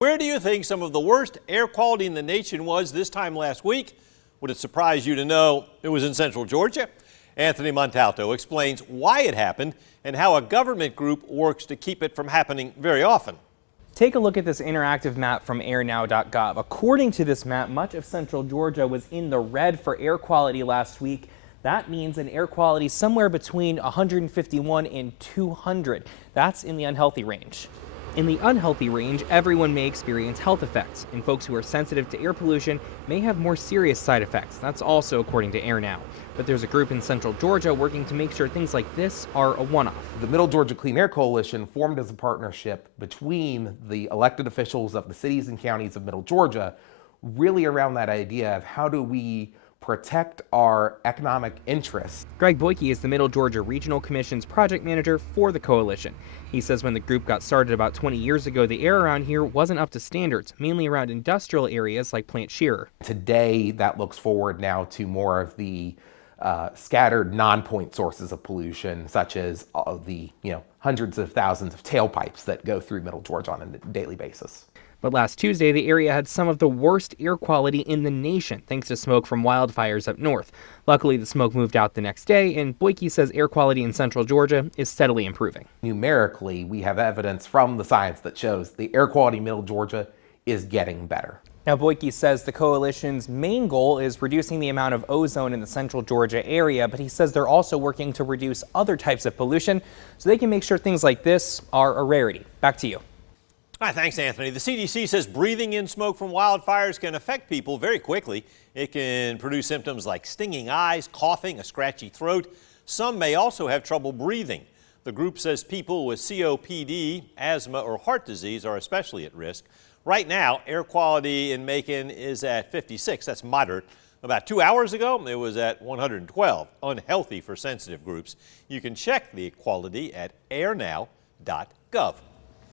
Where do you think some of the worst air quality in the nation was this time last week? Would it surprise you to know it was in central Georgia? Anthony Montalto explains why it happened and how a government group works to keep it from happening very often. Take a look at this interactive map from AirNow.gov. According to this map, much of central Georgia was in the red for air quality last week. That means an air quality somewhere between 151 and 200. That's in the unhealthy range. In the unhealthy range, everyone may experience health effects, and folks who are sensitive to air pollution may have more serious side effects. That's also according to AirNow. But there's a group in central Georgia working to make sure things like this are a one-off. The Middle Georgia Clean Air Coalition formed as a partnership between the elected officials of the cities and counties of Middle Georgia, really around that idea of how do we protect our economic interests. Greg Boyke is the Middle Georgia Regional Commission's project manager for the coalition. He says when the group got started about 20 years ago, the air around here wasn't up to standards, mainly around industrial areas like Plant Shearer. Today, that looks forward now to more of the scattered non-point sources of pollution, such as the hundreds of thousands of tailpipes that go through Middle Georgia on a daily basis. But last Tuesday, the area had some of the worst air quality in the nation, thanks to smoke from wildfires up north. Luckily, the smoke moved out the next day, and Boyke says air quality in central Georgia is steadily improving. Numerically, we have evidence from the science that shows the air quality in Middle Georgia is getting better. Now, Boyke says the coalition's main goal is reducing the amount of ozone in the central Georgia area, but he says they're also working to reduce other types of pollution so they can make sure things like this are a rarity. Back to you. Hi, thanks, Anthony. The CDC says breathing in smoke from wildfires can affect people very quickly. It can produce symptoms like stinging eyes, coughing, a scratchy throat. Some may also have trouble breathing. The group says people with COPD, asthma, or heart disease are especially at risk. Right now, air quality in Macon is at 56. That's moderate. About 2 hours ago, it was at 112, unhealthy for sensitive groups. You can check the quality at AirNow.gov.